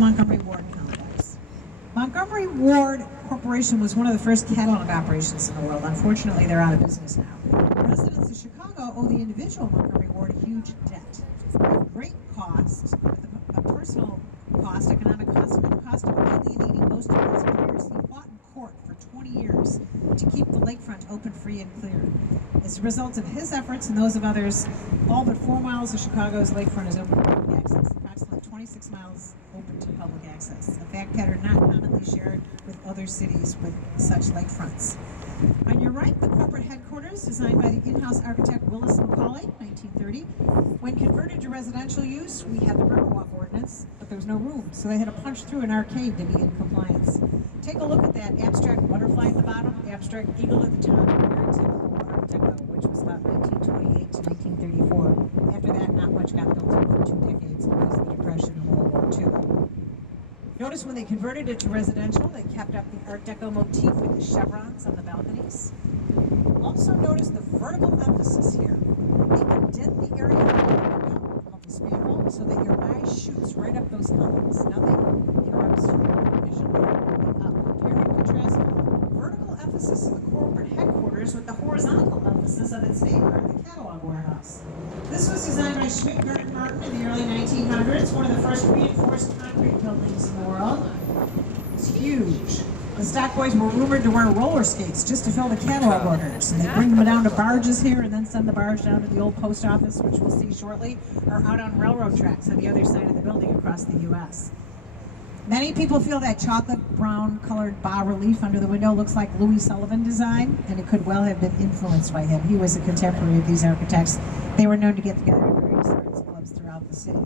Montgomery Ward complex. Montgomery Ward Corporation was one of the first catalog operations in the world. Unfortunately, they're out of business now. Residents of Chicago owe the individual Montgomery Ward a huge debt. At great cost, with a personal cost, economic cost, and the cost of alienating most of his peers, he fought in court for 20 years to keep the lakefront open, free, and clear. As a result of his efforts and those of others, all but 4 miles of Chicago's lakefront is open to public access, approximately 26 miles open to public access, a fact pattern not commonly shared with other cities with such lakefronts. On your right, the corporate headquarters, designed by the in-house architect Willis Macaulay, 1930. When converted to residential use, we had the Riverwalk ordinance, but there was no room, so they had to punch through an arcade to be in compliance. Take a look at that abstract butterfly at the bottom, abstract eagle at the top, very typical Art Deco, which was about 1928 to 1934. After that, not much got built for 2 decades because of the Depression and World War II. Notice when they converted it to residential, they kept up the Art Deco motif with the chevrons on the balconies. Also notice the vertical emphasis here. They indent the area of the window called the spangle so that your eye shoots right up those columns. Nothing interrupts your vision. Compare and contrast vertical emphasis of the corporate headquarters with the horizontal emphasis of its neighbor, the catalog warehouse. This was designed by Schmidt Gerd Martin in the early 1900s, one of the first reinforced concrete buildings in the world. It's huge. The stock boys were rumored to wear roller skates just to fill the catalog orders. And they bring them down to barges here and then send the barge down to the old post office, which we'll see shortly, or out on railroad tracks on the other side of the building across the U.S. Many people feel that chocolate brown colored bas-relief under the window looks like Louis Sullivan design, and it could well have been influenced by him. He was a contemporary of these architects. They were known to get together in various arts clubs throughout the city.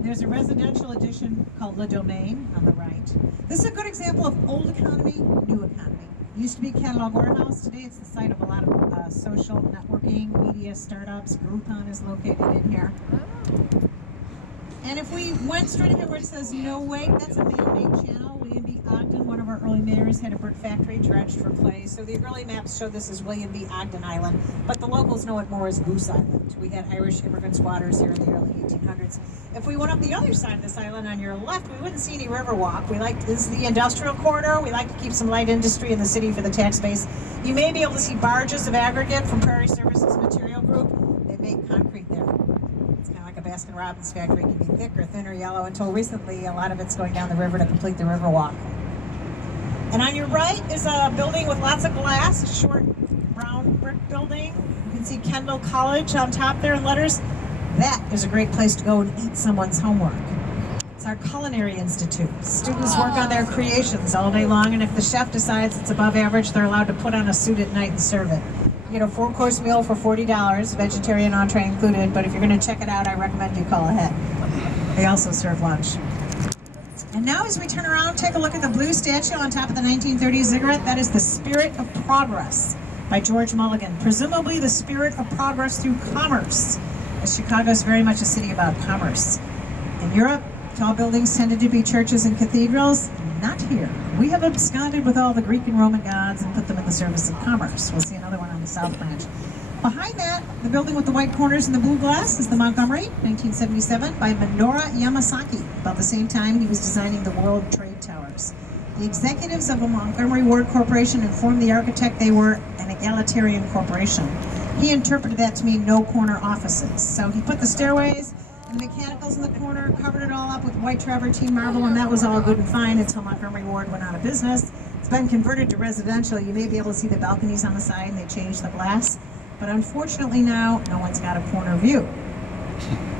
There's a residential edition called Le Domaine on the right. This is a good example of old economy, new economy. It used to be a catalog warehouse. Today it's the site of a lot of social networking, media startups. Groupon is located in here. And if we went straight ahead where it says, no, wait, that's a man-made channel. William B. Ogden, one of our early mayors, had a brick factory dredged for clay. So the early maps show this as William B. Ogden Island, but the locals know it more as Goose Island. We had Irish immigrant squatters here in the early 1800s. If we went up the other side of this island on your left, we wouldn't see any Riverwalk. This is the industrial corridor. We like to keep some light industry in the city for the tax base. You may be able to see barges of aggregate from Prairie Services Material Group. They make concrete there. It's kind of like a Baskin-Robbins factory. It can be thick or thin or yellow. Until recently, a lot of it's going down the river to complete the Riverwalk. And on your right is a building with lots of glass, a short brown brick building. You can see Kendall College on top there in letters. That is a great place to go and eat someone's homework. It's our culinary institute. Students work on their creations all day long, and if the chef decides it's above average, they're allowed to put on a suit at night and serve it. You get a 4-course meal for $40, vegetarian entree included, but if you're going to check it out, I recommend you call ahead. They also serve lunch. And now as we turn around, take a look at the blue statue on top of the 1930s ziggurat. That is the Spirit of Progress by George Mulligan. Presumably the spirit of progress through commerce, as Chicago is very much a city about commerce. In Europe, tall buildings tended to be churches and cathedrals. Not here. We have absconded with all the Greek and Roman gods and put them in the service of commerce. We'll see another one on the South Branch. Behind that, the building with the white corners and the blue glass is the Montgomery, 1977, by Minoru Yamasaki. About the same time, he was designing the World Trade Towers. The executives of the Montgomery Ward Corporation informed the architect they were an egalitarian corporation. He interpreted that to mean no corner offices. So he put the stairways and the mechanicals in the corner, covered it all up with white travertine marble, and that was all good and fine until Montgomery Ward went out of business. It's been converted to residential. You may be able to see the balconies on the side, and they changed the glass. But unfortunately now, no one's got a corner view.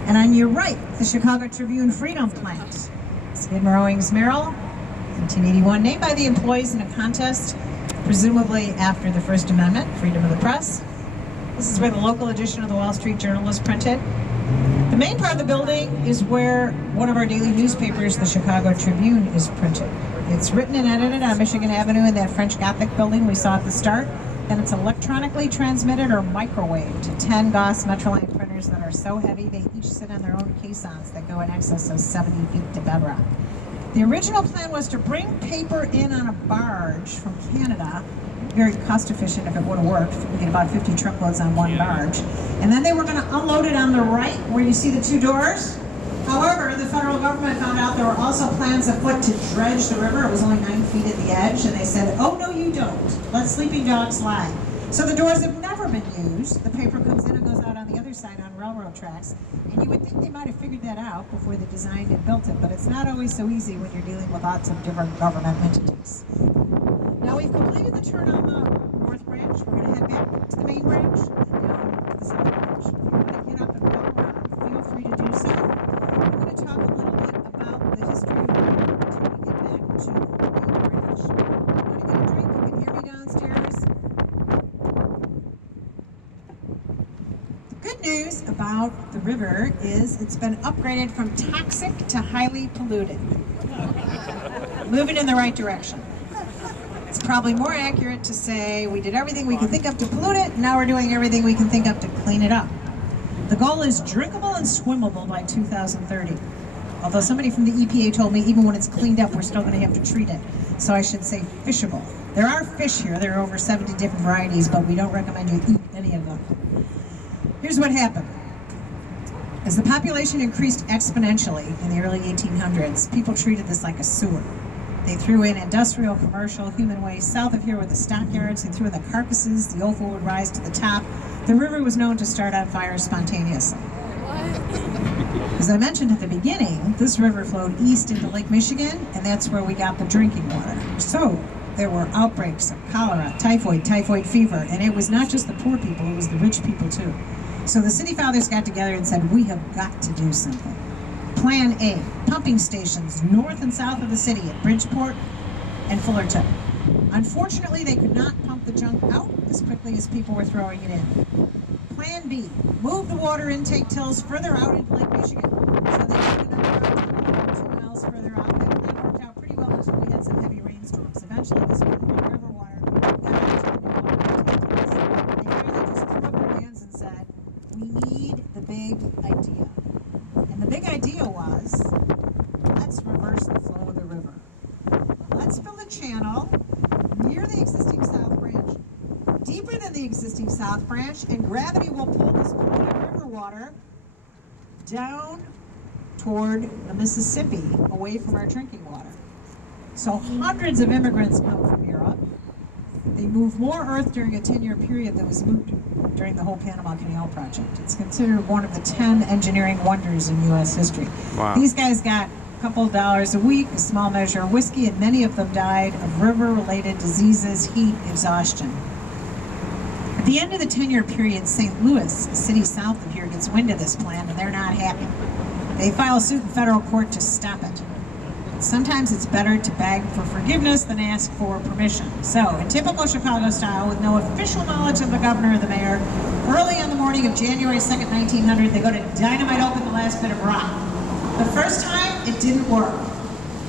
And on your right, the Chicago Tribune Freedom Plant. Skid Row Owings Merrill, 1981, named by the employees in a contest, presumably after the First Amendment, freedom of the press. This is where the local edition of the Wall Street Journal is printed. The main part of the building is where one of our daily newspapers, the Chicago Tribune, is printed. It's written and edited on Michigan Avenue in that French Gothic building we saw at the start. Then it's electronically transmitted or microwaved to 10 Goss Metroline printers that are so heavy they each sit on their own caissons that go in excess of 70 feet to bedrock. The original plan was to bring paper in on a barge from Canada, very cost efficient if it would have worked. We get about 50 truckloads on one barge. And then they were going to unload it on the right where you see the 2 doors. However, the federal government found out there were also plans afoot to dredge the river. It was only 9 feet at the edge, and they said, oh, no, you don't. Let sleeping dogs lie. So the doors have never been used. The paper comes in and goes out on the other side on railroad tracks. And you would think they might have figured that out before they designed and built it, but it's not always so easy when you're dealing with lots of different government entities. Now we've completed the turn on the north branch. We're going to head back to the main branch and down to the south branch. If you want to get up and walk around, feel free to do so. I'm going to talk a little bit about the history of the river until we get back to the main branch. If you want to get a drink, you can hear me downstairs. The good news about the river is it's been upgraded from toxic to highly polluted. Moving in the right direction. It's probably more accurate to say we did everything we could think of to pollute it, and now we're doing everything we can think of to clean it up. The goal is drinkable and swimmable by 2030. Although somebody from the EPA told me even when it's cleaned up, we're still going to have to treat it. So I should say fishable. There are fish here. There are over 70 different varieties, but we don't recommend you eat any of them. Here's what happened. As the population increased exponentially in the early 1800s, people treated this like a sewer. They threw in industrial, commercial, human waste. South of here were the stockyards. They threw in the carcasses. The offal would rise to the top. The river was known to start on fire spontaneously. As I mentioned at the beginning, this river flowed east into Lake Michigan, and that's where we got the drinking water. So there were outbreaks of cholera, typhoid fever, and it was not just the poor people, it was the rich people too. So the city fathers got together and said, we have got to do something. Plan A, pumping stations north and south of the city at Bridgeport and Fullerton. Unfortunately, they could not pump the junk out as quickly as people were throwing it in. Plan B, move the water intake tills further out into Lake Michigan. So they put another 2 miles further out. That plan worked out pretty well until we had some heavy rainstorms. Eventually, this river water got out to the new water intake tills. They finally just threw up their hands and said, we need the big idea. And the big idea was, let's reverse the flow of the river. Let's build a channel near the existing South Branch, deeper than the existing South Branch, and gravity will pull this polluted river water down toward the Mississippi, away from our drinking water. So hundreds of immigrants come from Europe. They move more earth during a 10-year period than was moved during the whole Panama Canal project. It's considered one of the 10 engineering wonders in U.S. history. Wow. These guys got a couple of dollars a week, a small measure of whiskey, and many of them died of river-related diseases, heat, exhaustion. At the end of the 10-year period, St. Louis, a city south of here, gets wind of this plan, and they're not happy. They file suit in federal court to stop it. Sometimes it's better to beg for forgiveness than ask for permission. So, in typical Chicago style, with no official knowledge of the governor or the mayor, early on the morning of January 2nd, 1900, they go to dynamite open the last bit of rock. The first time, it didn't work.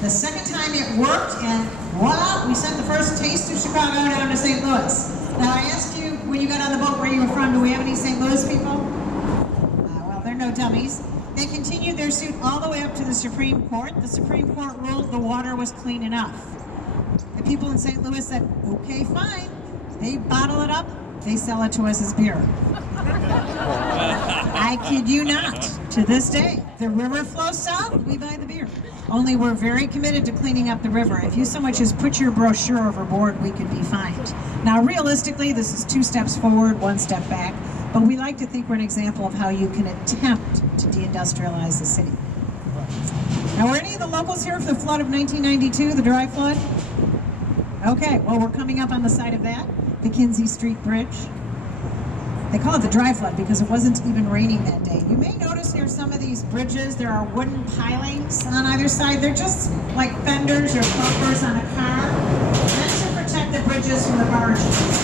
The second time, it worked, and voila, we sent the first taste of Chicago down to St. Louis. Now, I asked you when you got on the boat where you were from, do we have any St. Louis people? Well, they're no dummies. They continued their suit all the way up to the Supreme Court. The Supreme Court ruled the water was clean enough. The people in St. Louis said, okay, fine. They bottle it up, they sell it to us as beer. I kid you not. To this day, the river flows south, we buy the beer. Only we're very committed to cleaning up the river. If you so much as put your brochure overboard, we could be fined. Now, realistically, this is 2 steps forward, 1 step back. But we like to think we're an example of how you can attempt to deindustrialize the city. Now, were any of the locals here for the flood of 1992, the dry flood? Okay, well, we're coming up on the side of that, the Kinsey Street Bridge. They call it the dry flood because it wasn't even raining that day. You may notice here some of these bridges, there are wooden pilings on either side. They're just like fenders or bumpers on a car, meant to protect the bridges from the barges.